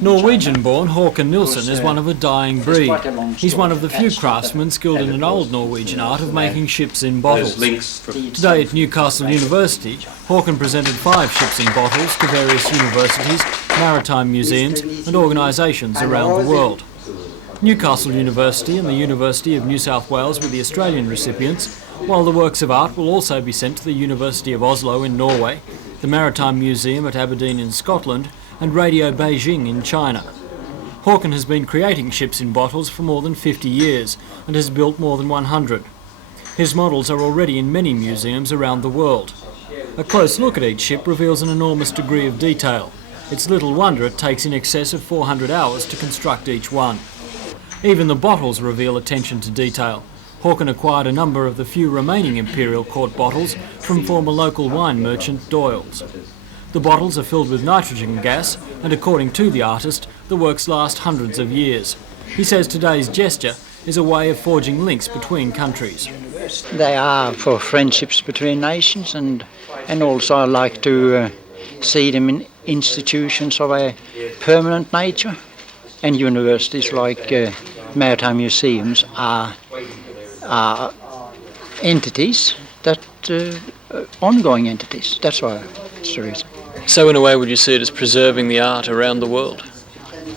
Norwegian-born Hawke is one of a dying breed. He's one of the few craftsmen skilled in an old Norwegian art of making ships in bottles. Today at Newcastle University, Hawke presented 5 ships in bottles to various universities, maritime museums and organisations around the world. Newcastle University and the University of New South Wales were the Australian recipients, while the works of art will also be sent to the University of Oslo in Norway, the Maritime Museum at Aberdeen in Scotland and Radio Beijing in China. Hawke has been creating ships in bottles for more than 50 years and has built more than 100. His models are already in many museums around the world. A close look at each ship reveals an enormous degree of detail. It's little wonder it takes in excess of 400 hours to construct each one. Even the bottles reveal attention to detail. Hawke acquired a number of the few remaining Imperial Court bottles from former local wine merchant Doyle's. The bottles are filled with nitrogen gas, and according to the artist, the works last hundreds of years. He says today's gesture is a way of forging links between countries. They are for friendships between nations, and also I like to see them in institutions of a permanent nature, and universities like maritime museums are entities that ongoing entities. That's why it's the reason. So in a way, would you see it as preserving the art around the world?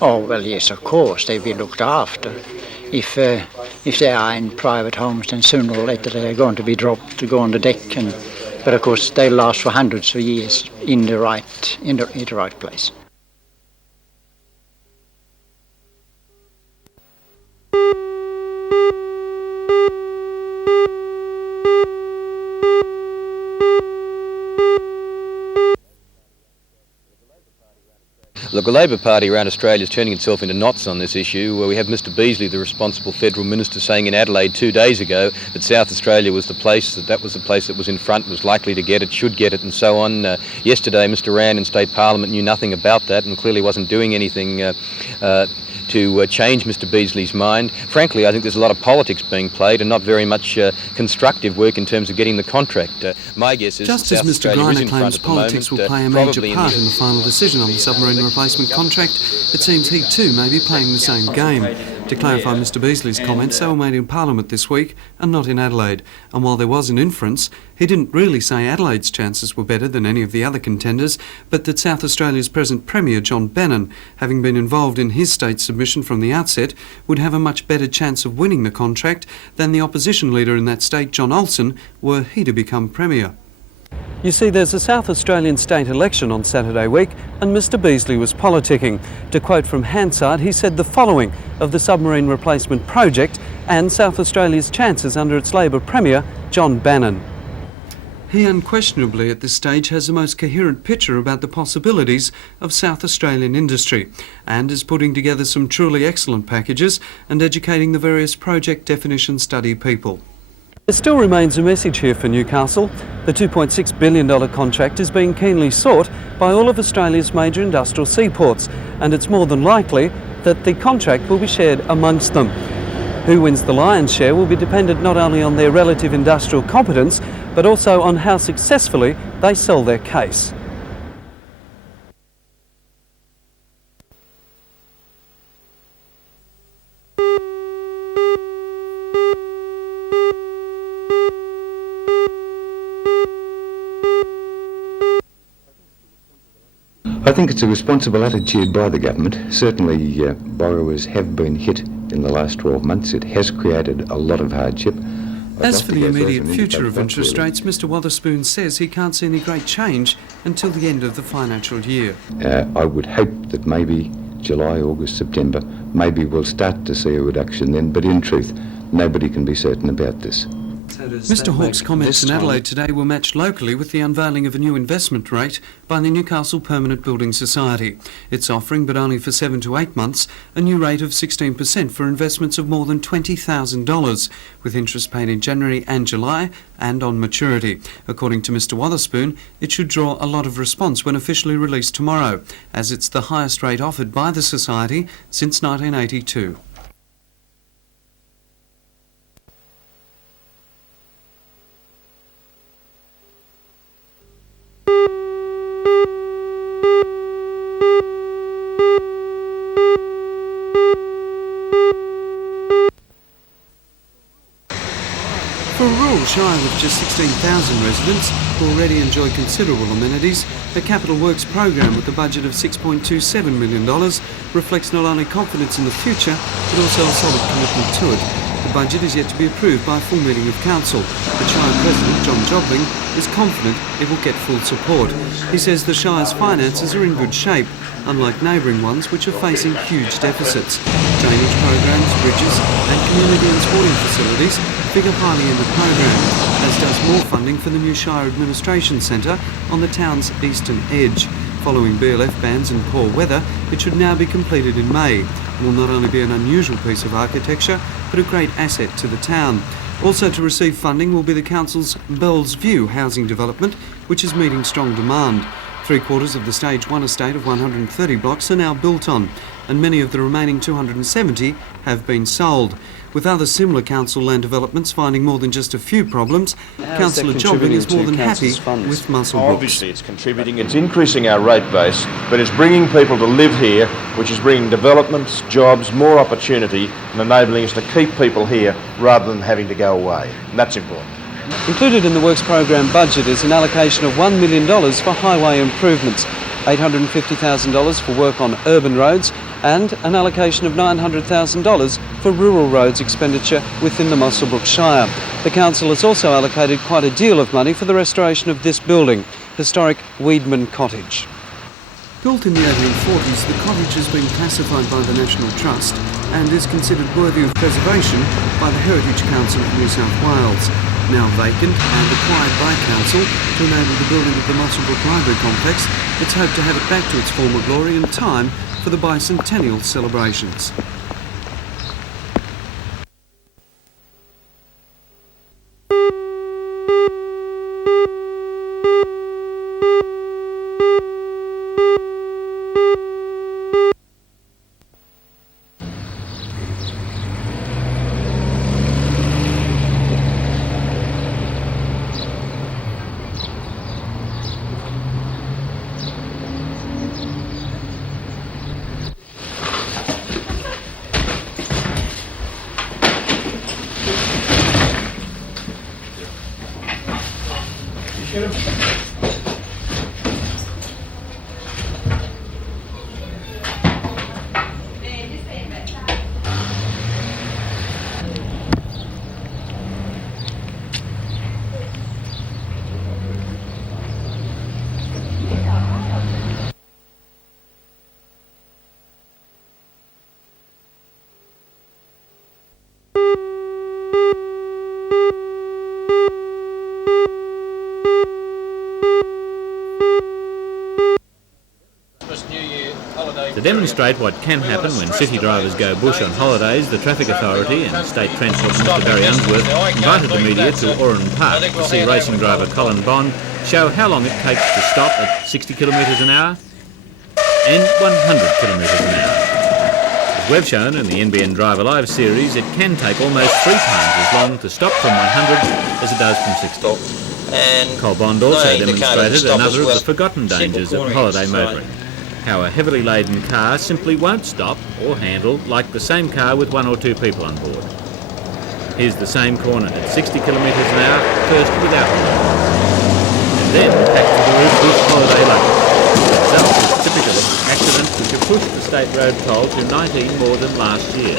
Oh well, yes, of course they be looked after. If they are in private homes, then sooner or later they are going to be dropped to go on the deck. But of course they last for hundreds of years in the right place. Look, the Labor Party around Australia is turning itself into knots on this issue. We have Mr Beazley, the responsible federal minister, saying in Adelaide 2 days ago that South Australia was the place, that was the place that was in front, was likely to get it, should get it and so on. Yesterday Mr Rand in State Parliament knew nothing about that and clearly wasn't doing anything to change Mr Beazley's mind. Frankly, I think there's a lot of politics being played and not very much constructive work in terms of getting the contract. My guess is just as Mr Greiner claims politics will play a major part in the final decision on the submarine replacement contract, it seems he too may be playing the same game. To clarify Mr Beazley's comments, they were made in Parliament this week and not in Adelaide. And while there was an inference, he didn't really say Adelaide's chances were better than any of the other contenders, but that South Australia's present Premier, John Bannon, having been involved in his state submission from the outset, would have a much better chance of winning the contract than the opposition leader in that state, John Olsen, were he to become Premier. You see, there's a South Australian state election on Saturday week, and Mr Beazley was politicking. To quote from Hansard, he said the following of the submarine replacement project and South Australia's chances under its Labor Premier, John Bannon. He unquestionably at this stage has the most coherent picture about the possibilities of South Australian industry and is putting together some truly excellent packages and educating the various project definition study people. There still remains a message here for Newcastle. The $2.6 billion contract is being keenly sought by all of Australia's major industrial seaports, and it's more than likely that the contract will be shared amongst them. Who wins the lion's share will be dependent not only on their relative industrial competence, but also on how successfully they sell their case. I think it's a responsible attitude by the government. Certainly borrowers have been hit in the last 12 months. It has created a lot of hardship. As for the immediate future of interest rates, Mr Wotherspoon says he can't see any great change until the end of the financial year. I would hope that maybe July, August, September, maybe we'll start to see a reduction then, but in truth, nobody can be certain about this. Mr Hawke's comments in Adelaide today were matched locally with the unveiling of a new investment rate by the Newcastle Permanent Building Society. It's offering, but only for 7 to 8 months, a new rate of 16% for investments of more than $20,000, with interest paid in January and July and on maturity. According to Mr Wotherspoon, it should draw a lot of response when officially released tomorrow, as it's the highest rate offered by the Society since 1982. Shire, with just 16,000 residents, already enjoy considerable amenities, a capital works program with a budget of $6.27 million reflects not only confidence in the future, but also a solid commitment to it. The budget is yet to be approved by a full meeting of council. The Shire President, John Jobling, is confident it will get full support. He says the Shire's finances are in good shape, unlike neighbouring ones which are facing huge deficits. Drainage programs, bridges and community and sporting facilities figure highly in the program, as does more funding for the new Shire Administration Centre on the town's eastern edge. Following BLF bans and poor weather, it should now be completed in May and will not only be an unusual piece of architecture, but a great asset to the town. Also to receive funding will be the council's Bells View housing development, which is meeting strong demand. 3/4 of the Stage 1 estate of 130 blocks are now built on, and many of the remaining 270 have been sold. With other similar council land developments finding more than just a few problems, Councillor Jobling is more than happy with Muswellbrook. Obviously it's contributing, it's increasing our rate base, but it's bringing people to live here, which is bringing developments, jobs, more opportunity, and enabling us to keep people here rather than having to go away. And that's important. Included in the Works Program budget is an allocation of $1 million for highway improvements, $850,000 for work on urban roads, and an allocation of $900,000 for rural roads expenditure within the Muswellbrook Shire. The council has also allocated quite a deal of money for the restoration of this building, historic Weedman Cottage. Built in the 1840s, the cottage has been classified by the National Trust and is considered worthy of preservation by the Heritage Council of New South Wales. Now vacant and acquired by council to enable the building of the Muswellbrook Library Complex, it's hoped to have it back to its former glory in time for the bicentennial celebrations. To demonstrate what can happen when city drivers go bush on holidays, the Traffic Authority and State Transport Minister Barry Unsworth invited the media to Oran Park to see racing driver Colin Bond show how long it takes to stop at 60 kilometres an hour and 100 kilometres an hour. As we've shown in the NBN Driver Live series, it can take almost 3 times as long to stop from 100 as it does from 60. And Col Bond also demonstrated another of the forgotten dangers of holiday motoring. How a heavily laden car simply won't stop or handle like the same car with 1 or 2 people on board. Here's the same corner at 60 kilometres an hour, first without and then back to the route with holiday luggage. Itself is typical of accidents which have pushed the state road toll to 19 more than last year.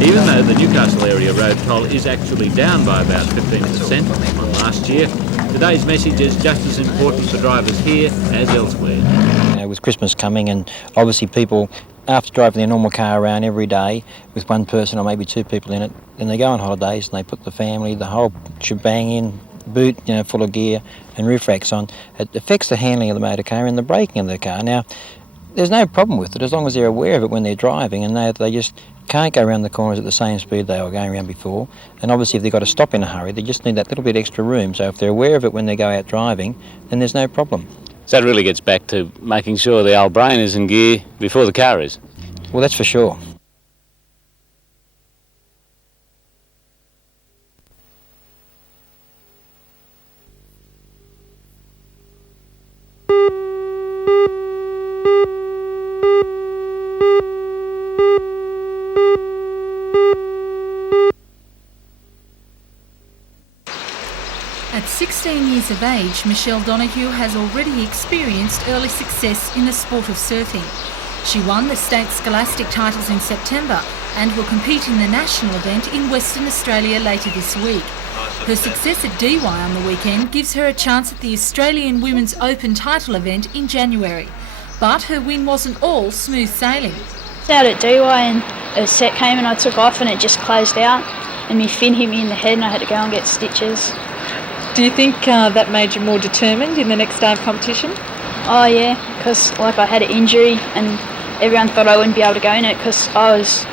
Even though the Newcastle area road toll is actually down by about 15% on last year, today's message is just as important for drivers here as elsewhere. With Christmas coming, and obviously people, after driving their normal car around every day with 1 person or maybe 2 people in it, then they go on holidays and they put the family, the whole shebang in, boot, full of gear and roof racks on. It affects the handling of the motor car and the braking of the car. Now, there's no problem with it as long as they're aware of it when they're driving and know that they just can't go around the corners at the same speed they were going around before. And obviously if they've got to stop in a hurry, they just need that little bit extra room. So if they're aware of it when they go out driving, then there's no problem. So that really gets back to making sure the old brain is in gear before the car is. Well, that's for sure. 16 years of age, Michelle Donoghue has already experienced early success in the sport of surfing. She won the state scholastic titles in September and will compete in the national event in Western Australia later this week. Her success at DY on the weekend gives her a chance at the Australian Women's Open title event in January. But her win wasn't all smooth sailing. Out at DY and a set came and I took off and it just closed out and my fin hit me in the head and I had to go and get stitches. Do you think that made you more determined in the next day of competition? Oh yeah, because I had an injury and everyone thought I wouldn't be able to go in it because I was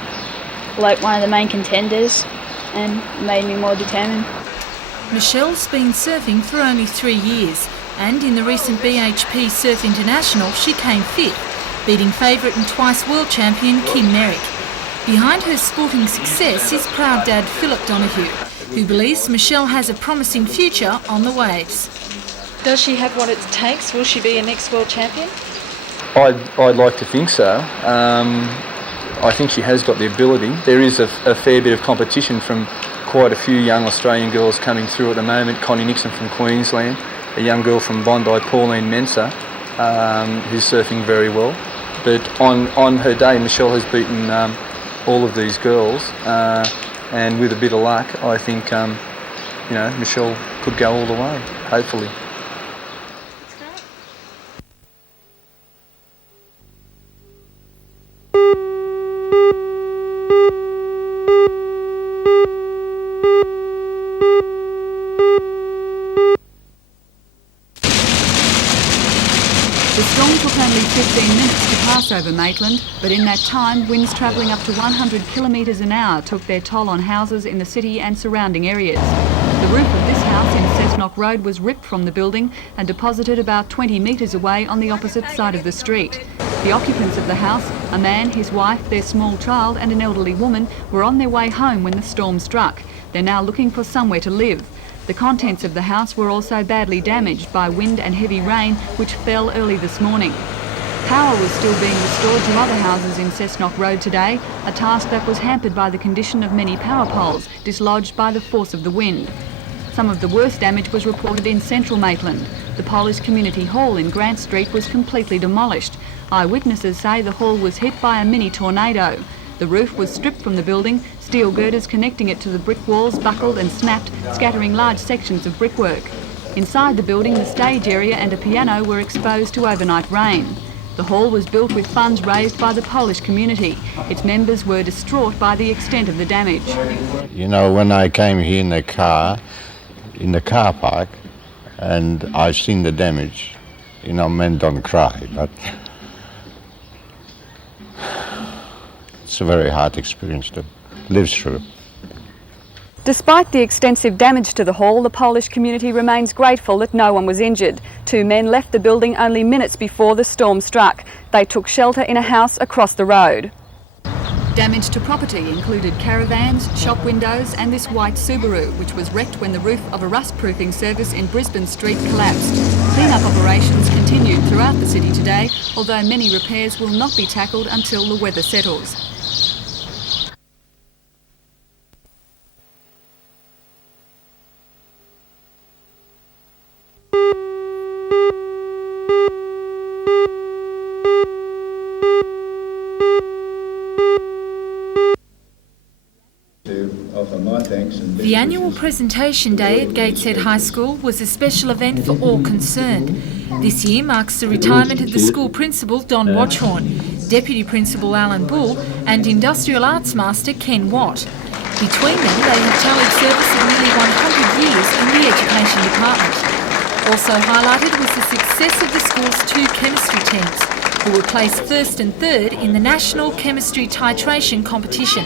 one of the main contenders and it made me more determined. Michelle's been surfing for only 3 years and in the recent BHP Surf International she came fifth, beating favourite and twice world champion Kim Merrick. Behind her sporting success is proud dad Philip Donoghue, who believes Michelle has a promising future on the waves. Does she have what it takes? Will she be a next world champion? I'd like to think so. I think she has got the ability. There is a fair bit of competition from quite a few young Australian girls coming through at the moment. Connie Nixon from Queensland, a young girl from Bondi, Pauline Mensah, who's surfing very well. But on her day, Michelle has beaten all of these girls, and with a bit of luck, I think Michelle could go all the way, hopefully. The storm took only 15 minutes to pass over Maitland, but in that time, winds travelling up to 100 kilometres an hour took their toll on houses in the city and surrounding areas. The roof of this house in Cessnock Road was ripped from the building and deposited about 20 metres away on the opposite side of the street. The occupants of the house, a man, his wife, their small child and an elderly woman, were on their way home when the storm struck. They're now looking for somewhere to live. The contents of the house were also badly damaged by wind and heavy rain which fell early this morning. Power was still being restored to other houses in Cessnock Road today, a task that was hampered by the condition of many power poles dislodged by the force of the wind. Some of the worst damage was reported in central Maitland. The Polish Community Hall in Grant Street was completely demolished. Eyewitnesses say the hall was hit by a mini tornado. The roof was stripped from the building, steel girders connecting it to the brick walls buckled and snapped, scattering large sections of brickwork. Inside the building, the stage area and a piano were exposed to overnight rain. The hall was built with funds raised by the Polish community. Its members were distraught by the extent of the damage. You know, when I came here in the car park, and I seen the damage, men don't cry, but it's a very hard experience to live through. Despite the extensive damage to the hall, the Polish community remains grateful that no one was injured. 2 men left the building only minutes before the storm struck. They took shelter in a house across the road. Damage to property included caravans, shop windows and this white Subaru, which was wrecked when the roof of a rust-proofing service in Brisbane Street collapsed. Clean-up operations continued throughout the city today, although many repairs will not be tackled until the weather settles. The annual presentation day at Gateshead High School was a special event for all concerned. This year marks the retirement of the school principal Don Watchhorn, Deputy Principal Alan Bull and Industrial Arts Master Ken Watt. Between them they have tallied service of nearly 100 years in the Education Department. Also highlighted was the success of the school's 2 chemistry teams, who were placed first and third in the National Chemistry Titration Competition.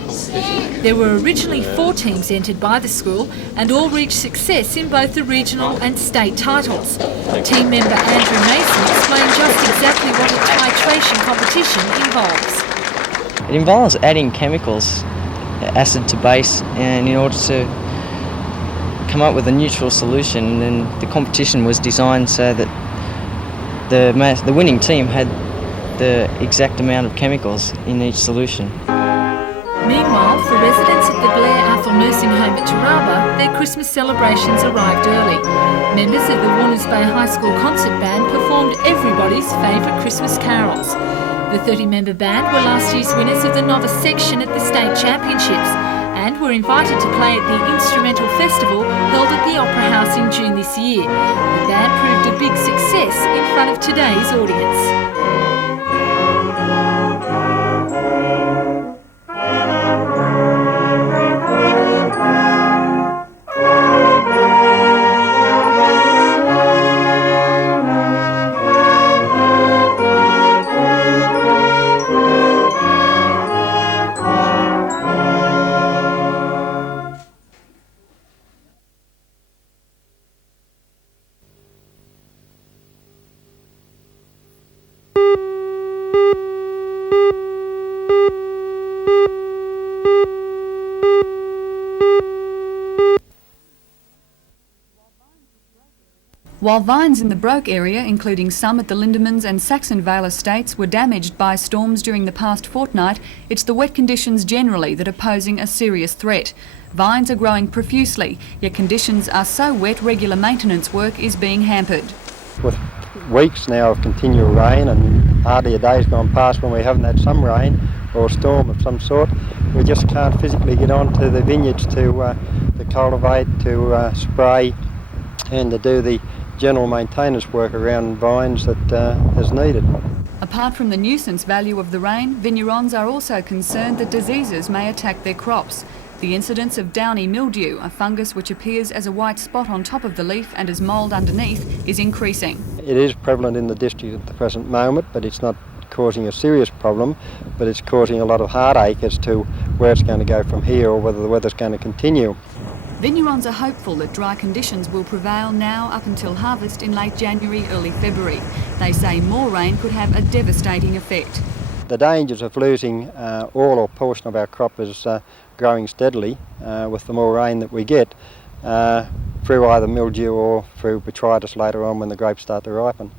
There were originally 4 teams entered by the school and all reached success in both the regional and state titles. Team member Andrew Mason explained just exactly what a titration competition involves. It involves adding chemicals, acid to base, and in order to come up with a neutral solution, and the competition was designed so that the winning team had the exact amount of chemicals in each solution. Meanwhile, for residents at the Blair Newcastle nursing home at Taraba, their Christmas celebrations arrived early. Members of the Warners Bay High School concert band performed everybody's favourite Christmas carols. The 30-member band were last year's winners of the novice section at the state championships and were invited to play at the Instrumental Festival held at the Opera House in June this year. The band proved a big success in front of today's audience. While vines in the Broke area, including some at the Lindemans and Saxonvale estates, were damaged by storms during the past fortnight, it's the wet conditions generally that are posing a serious threat. Vines are growing profusely, yet conditions are so wet regular maintenance work is being hampered. With weeks now of continual rain and hardly a day's gone past when we haven't had some rain or a storm of some sort, we just can't physically get onto the vineyards to cultivate, to spray and to do the general maintenance work around vines that is needed. Apart from the nuisance value of the rain, vignerons are also concerned that diseases may attack their crops. The incidence of downy mildew, a fungus which appears as a white spot on top of the leaf and as mould underneath, is increasing. It is prevalent in the district at the present moment, but it's not causing a serious problem, but it's causing a lot of heartache as to where it's going to go from here or whether the weather's going to continue. Vignerons are hopeful that dry conditions will prevail now up until harvest in late January, early February. They say more rain could have a devastating effect. The dangers of losing all or portion of our crop is growing steadily with the more rain that we get through either mildew or through botrytis later on when the grapes start to ripen.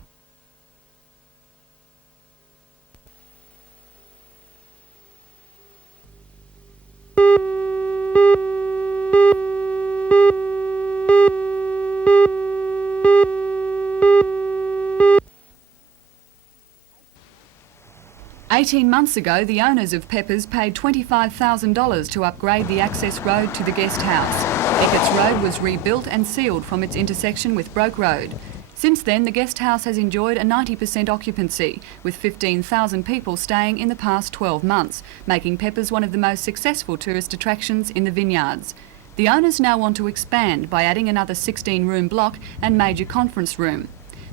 $18 months ago, the owners of Peppers paid $25,000 to upgrade the access road to the guest house. Beckett's Road was rebuilt and sealed from its intersection with Broke Road. Since then, the guest house has enjoyed a 90% occupancy, with 15,000 people staying in the past 12 months, making Peppers one of the most successful tourist attractions in the Vineyards. The owners now want to expand by adding another 16-room block and major conference room.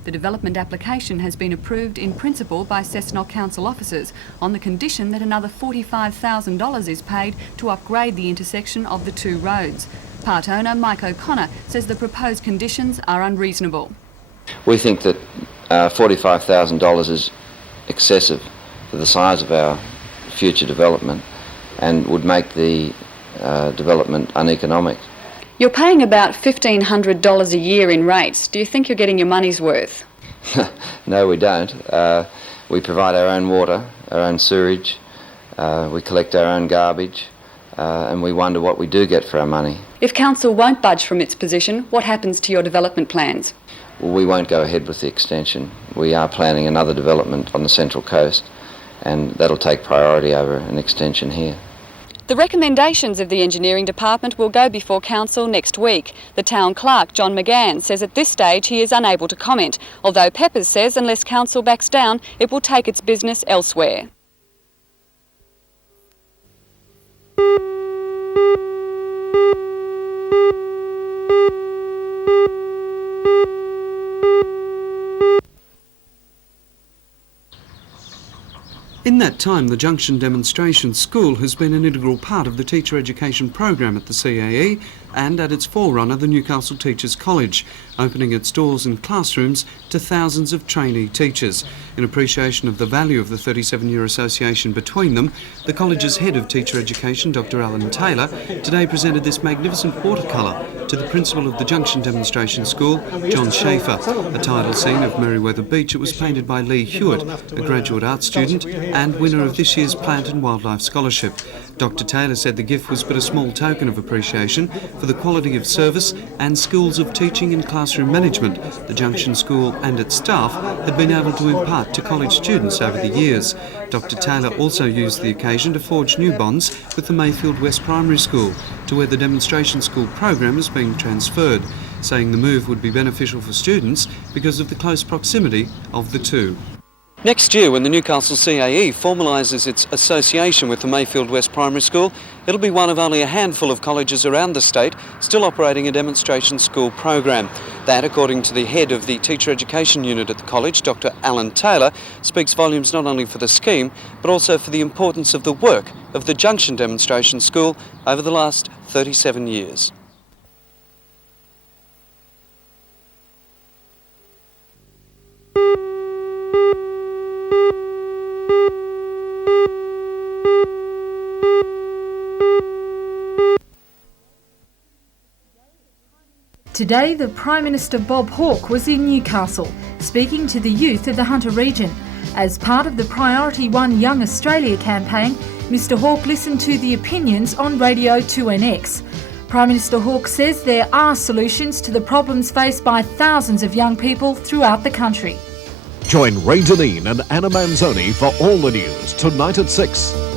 The development application has been approved in principle by Cessnock Council officers on the condition that another $45,000 is paid to upgrade the intersection of the two roads. Part owner Mike O'Connor says the proposed conditions are unreasonable. We think that $45,000 is excessive for the size of our future development and would make the development uneconomic. You're paying about $1,500 a year in rates. Do you think you're getting your money's worth? No, we don't. We provide our own water, our own sewage, we collect our own garbage, and we wonder what we do get for our money. If council won't budge from its position, what happens to your development plans? Well, we won't go ahead with the extension. We are planning another development on the Central Coast, and that'll take priority over an extension here. The recommendations of the Engineering Department will go before Council next week. The Town Clerk, John McGann, says at this stage he is unable to comment, although Peppers says unless Council backs down, it will take its business elsewhere. In that time, the Junction Demonstration School has been an integral part of the teacher education program at the CAE and at its forerunner, the Newcastle Teachers College, opening its doors and classrooms to thousands of trainee teachers. In appreciation of the value of the 37-year association between them, the college's head of teacher education, Dr. Alan Taylor, today presented this magnificent watercolour to the principal of the Junction Demonstration School, John Schaefer. A tidal scene of Merriweather Beach, it was painted by Lee Hewitt, a graduate art student and winner of this year's Plant and Wildlife Scholarship. Dr Taylor said the gift was but a small token of appreciation for the quality of service and skills of teaching and classroom management the Junction School and its staff had been able to impart to college students over the years. Dr Taylor also used the occasion to forge new bonds with the Mayfield West Primary School, to where the demonstration school program is being transferred, saying the move would be beneficial for students because of the close proximity of the two. Next year, when the Newcastle CAE formalises its association with the Mayfield West Primary School, it'll be one of only a handful of colleges around the state still operating a demonstration school program. That, according to the head of the Teacher Education Unit at the college, Dr Alan Taylor, speaks volumes not only for the scheme, but also for the importance of the work of the Junction Demonstration School over the last 37 years. Today, the Prime Minister Bob Hawke was in Newcastle, speaking to the youth of the Hunter region. As part of the Priority 1 Young Australia campaign, Mr Hawke listened to the opinions on Radio 2NX. Prime Minister Hawke says there are solutions to the problems faced by thousands of young people throughout the country. Join Ray Deneen and Anna Manzoni for all the news tonight at 6.